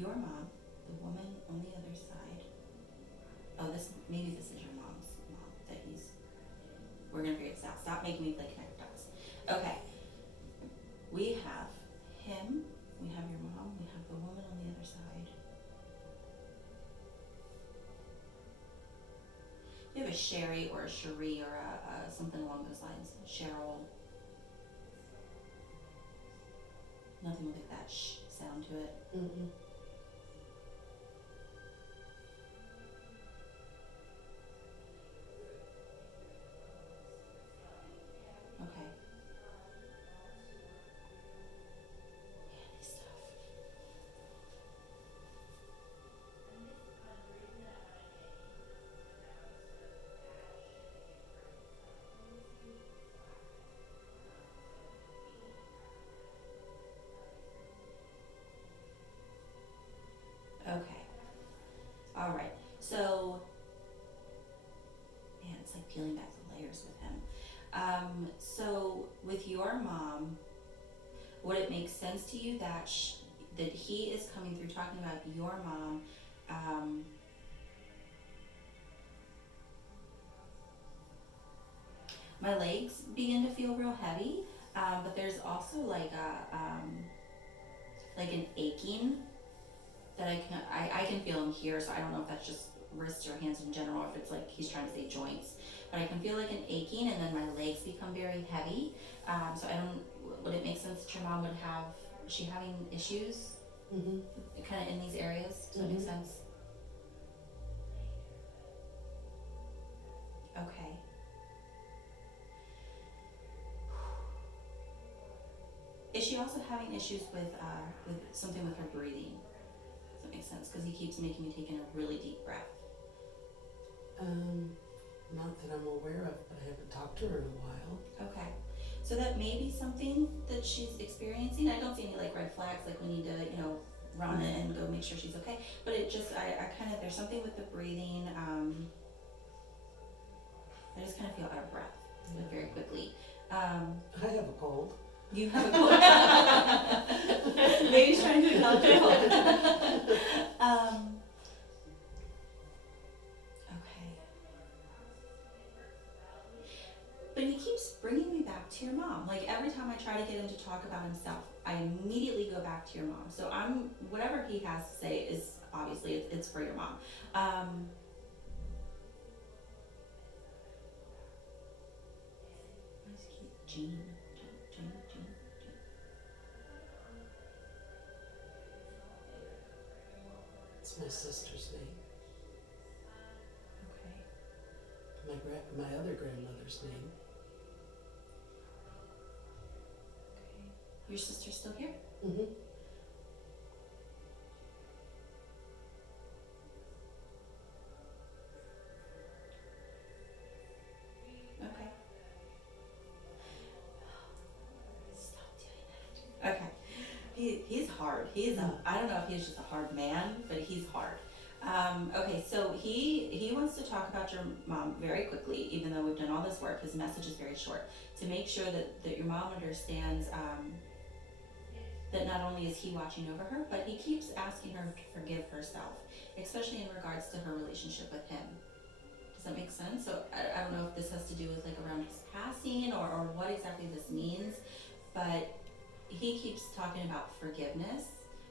your mom, the woman on the other side. Oh, maybe this is your mom's mom that we're gonna figure this out. Stop making me play connect dots. Okay. We have him, we have your mom, we have the woman on the other side. We have a Sherry or a Cherie or a something along those lines. Cheryl. Nothing with like that sound to it. Mm-mm. Okay. Handy stuff. Okay. All right. So, man, it's like peeling back the layers with him. So with your mom, would it make sense to you that that he is coming through talking about your mom? My legs begin to feel real heavy, but there's also like an aching that I can feel him here. So I don't know if that's just wrists or hands in general, or if it's like he's trying to say joints. But I can feel like an aching, and then my legs become very heavy. So I don't. Would it make sense that your mom would have? Is she having issues? Mm-hmm. Kind of in these areas. Does that make sense? Okay. Is she also having issues with something with her breathing? Does that make sense? Because he keeps making me take in a really deep breath. Not that I'm aware of, but I haven't talked to her in a while. Okay. So that may be something that she's experiencing. I don't see any like red flags, like we need to, run it and go make sure she's okay. But it just, I kind of, there's something with the breathing. I just kind of feel out of breath like, very quickly. I have a cold. You have a cold. Maybe he's trying to acknowledge your cold. Okay. But he keeps bringing me back to your mom. Like every time I try to get him to talk about himself, I immediately go back to your mom. So whatever he has to say is obviously it's for your mom. I just keep Jean. It's my sister's name. Okay. My other grandmother's name. Okay. Your sister's still here? Mm-hmm. Okay. Stop doing that. Okay. He's hard. I don't know if he's just a hard man, but he's hard. Okay, so he wants to talk about your mom very quickly, even though we've done all this work. His message is very short, to make sure that your mom understands that not only is he watching over her, but he keeps asking her to forgive herself, especially in regards to her relationship with him. Does that make sense? So I don't know if this has to do with like around his passing or what exactly this means, but he keeps talking about forgiveness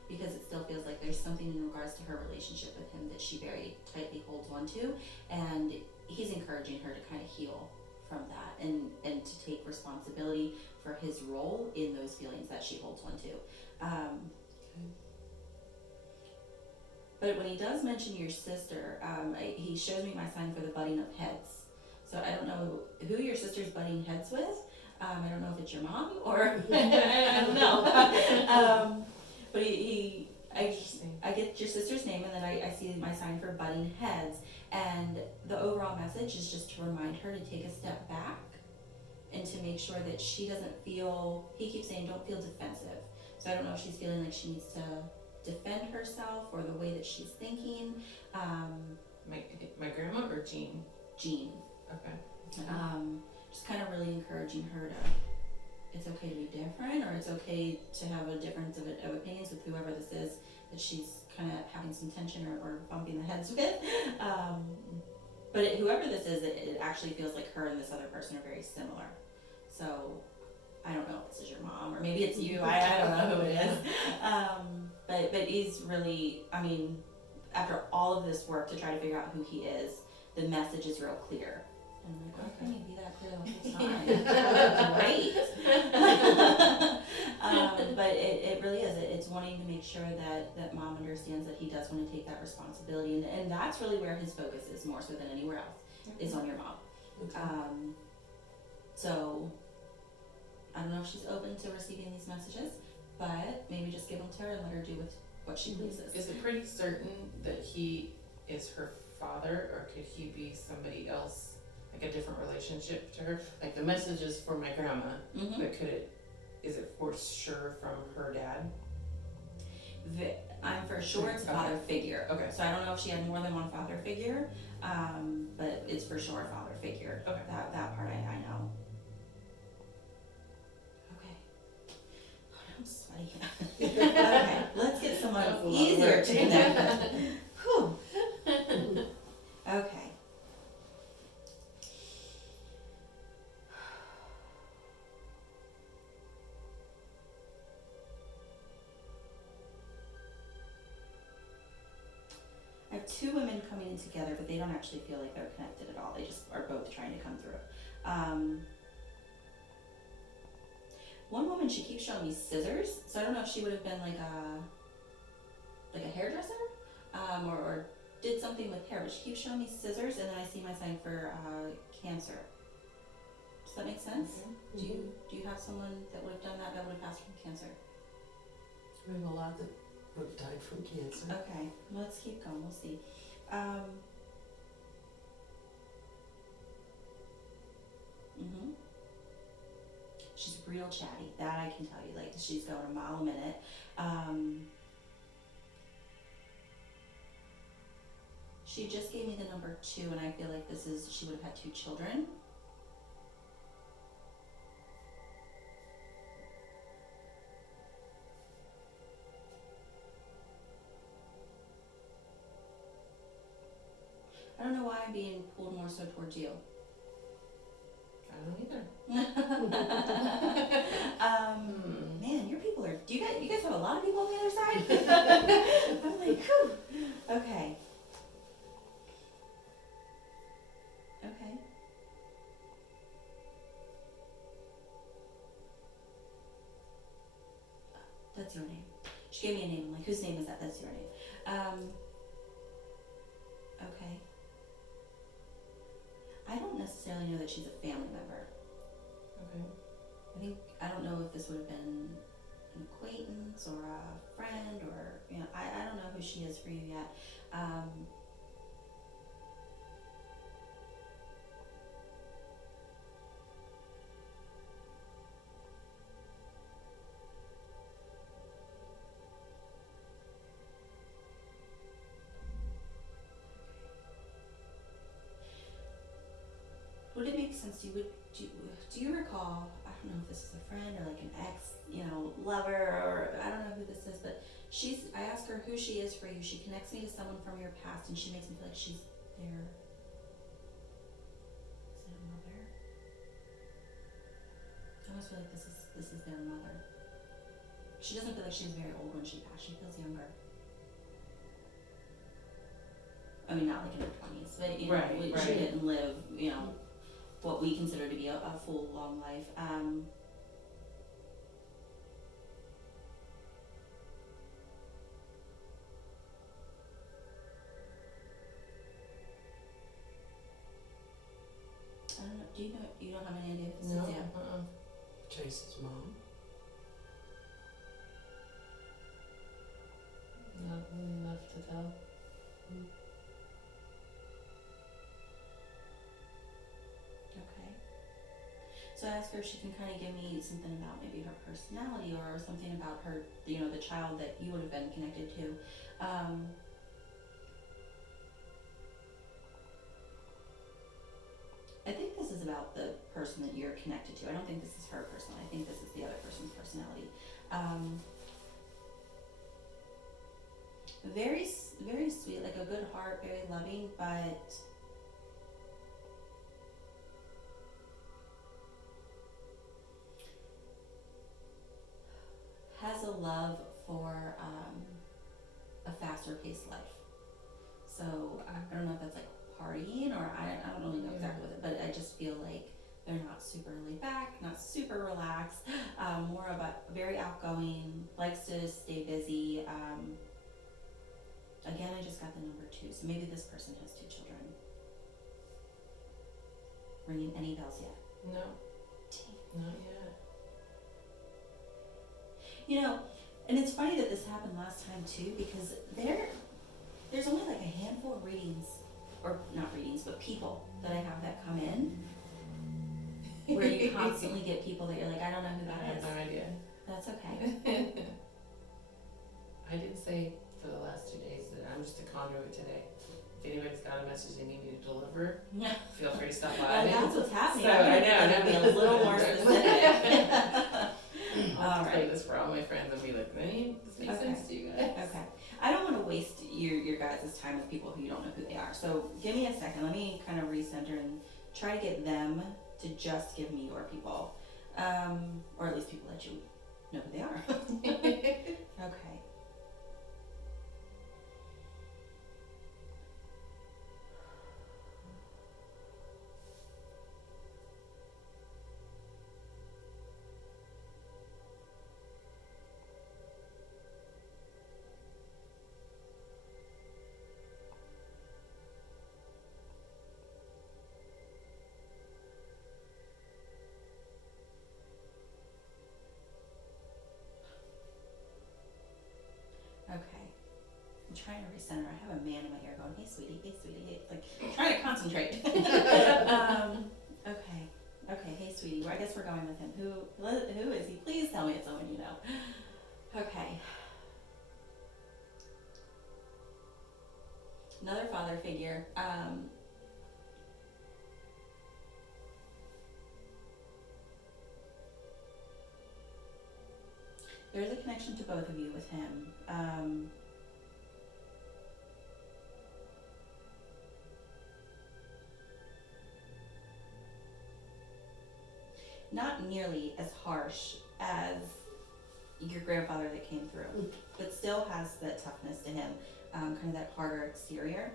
because it still feels like there's something in regards to her relationship with him that she very tightly holds on to, and he's encouraging her to kind of heal from that and to take responsibility for his role in those feelings that she holds on to. But when he does mention your sister, he shows me my sign for the butting of heads. So I don't know who your sister's butting heads with. I don't know if it's your mom or I don't know. But I get your sister's name, and then I see my sign for butting heads. And the overall message is just to remind her to take a step back and to make sure that she doesn't feel, he keeps saying, don't feel defensive. So I don't know if she's feeling like she needs to defend herself or the way that she's thinking. My grandma or Jean? Jean. Okay. Just kind of really encouraging her to, it's okay to be different, or it's okay to have a difference of opinions with whoever this is that she's kind of having some tension or bumping the heads with. But whoever this is, it actually feels like her and this other person are very similar. So I don't know if this is your mom or maybe it's you. I don't know who it is. But he's really, I mean, after all of this work to try to figure out who he is, the message is real clear. And I'm like, why can't you be that clear the whole time? Great. But it really is. It's wanting to make sure that mom understands that he does want to take that responsibility. And that's really where his focus is more so than anywhere else, is on your mom. Okay. So I don't know if she's open to receiving these messages, but maybe just give them to her and let her do with what she pleases. Is it pretty certain that he is her father, or could he be somebody else, like a different relationship to her? Like the message is for my grandma, Mm-hmm. but is it for sure from her dad? I'm for sure it's a Okay. father figure. Okay. So I don't know if she had more than one father figure, but it's for sure a father figure. Okay. That part I know. Okay. Oh, I'm sweaty. Okay, let's get someone That was a lot of easier work. to connect with. Whew. Okay. I have two women coming in together, but they don't actually feel like they're connected at all. They just are both trying to come through. One woman, she keeps showing me scissors, so I don't know if she would have been like a hairdresser, or did something with hair, but she keeps showing me scissors, and then I see my sign for cancer. Does that make sense? Okay. Do you have someone that would have done that would have passed from cancer? We have a lot that would have died from cancer. Okay, let's keep going. We'll see. Mhm. She's real chatty. That I can tell you. Like she's going a mile a minute. She just gave me the number 2, and I feel like she would have had 2 children. I don't know why I'm being pulled more so towards you. I don't either. Man, your people are. You guys have a lot of people on the other side. I'm like, whew. Okay. Okay. That's your name. She gave me a name. I'm like, whose name is that? That's your name. Okay. I don't necessarily know that she's a family member. Okay. I don't know if this would have been an acquaintance or a friend or, I don't know who she is for you yet. Would it make sense? Do you recall? I don't know if this is a friend or like an ex, lover, or I don't know who this is, but I ask her who she is for you. She connects me to someone from your past, and she makes me feel like she's there. Is it a mother? I always feel like this is their mother. She doesn't feel like she was very old when she passed. She feels younger. I mean, not like in her 20s, but Right. she didn't live, what we consider to be a full, long life. I don't know. You don't have any idea if this No. is yet? Chase's mom. Not enough to tell. Okay. So I ask her if she can kind of give me something about maybe her personality or something about her, the child that you would have been connected to. I think this is about the person that you're connected to. I don't think this is her personally. I think this is the other person's personality. very sweet, like a good heart, very loving, but has a love for a faster paced life. So I don't know if that's like partying or I don't really know exactly what it, but I just feel like they're not super laid back, not super relaxed, more of a very outgoing, likes to stay busy. Again, I just got the number 2, so maybe this person has 2 children. Ringing any bells yet? No, Dang. not yet. You know, and it's funny that this happened last time too, because there's only like a handful of readings, or not readings, but people that I have that come in, where you constantly get people that you're like, I don't know who I that have is. no idea. That's okay. I did say for the last 2 days that I'm just a conduit today. If anybody's got a message they need me to deliver, Yeah. feel free to stop Well, by. that's what's happening. So, I'm I gonna know. be a little more specific. I'll All play right. this for all my friends and be like, this makes Okay. sense to you guys. Okay. I don't want to waste your guys' time with people who you don't know who they are. So give me a second. Let me kind of recenter and try to get them to just give me your people. Or at least people that you know who they are. Okay. Okay. I'm trying to recenter. I have a man in my ear going, hey sweetie, hey, like trying to concentrate. Okay. Okay, hey sweetie. Well, I guess we're going with him. Who is he? Please tell me it's someone you know. Okay. Another father figure. There's a connection to both of you with him. Not nearly as harsh as your grandfather that came through, but still has that toughness to him, kind of that harder exterior.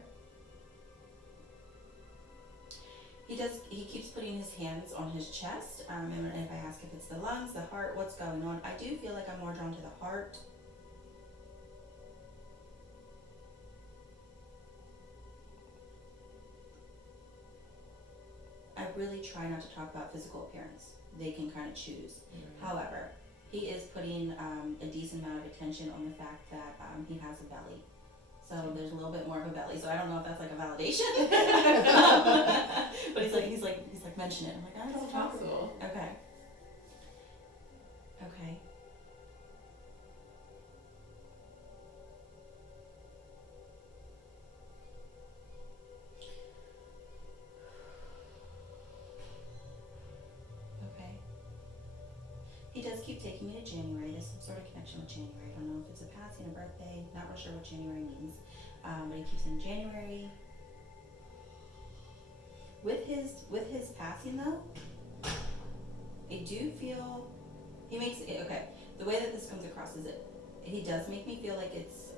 He keeps putting his hands on his chest, and if I ask if it's the lungs, the heart, what's going on, I do feel like I'm more drawn to the heart. I really try not to talk about physical appearance. They can kind of choose. However, he is putting a decent amount of attention on the fact that he has a belly. So there's a little bit more of a belly. So I don't know if that's like a validation. But he's like mention it. I'm like, I don't It's talk. possible. Okay. Okay. Okay. He does keep taking me to January. There's some sort of connection with January. I don't know if it's a passing, a birthday. Not real sure what January means. But he keeps in January. With his passing though, I do feel he makes it okay. The way that this comes across is it he does make me feel like it's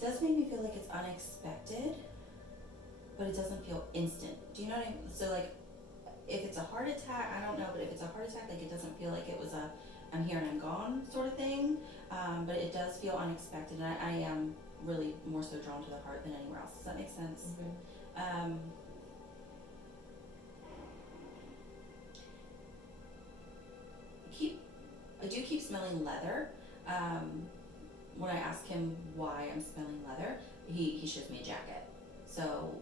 does make me feel like it's unexpected, but it doesn't feel instant. Do you know what I mean? So like if it's a heart attack, I don't know, but if it's a heart attack, like it doesn't feel like it was a I'm here and I'm gone sort of thing. But it does feel unexpected, and I am really more so drawn to the heart than anywhere else. Does that make sense? Okay. I do keep smelling leather. When I ask him why I'm smelling leather, he shows me a jacket. So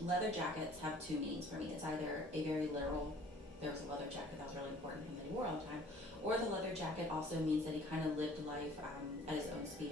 leather jackets have 2 meanings for me. It's either a very literal, there was a leather jacket that was really important to him that he wore all the time, or the leather jacket also means that he kind of lived life at his own speed.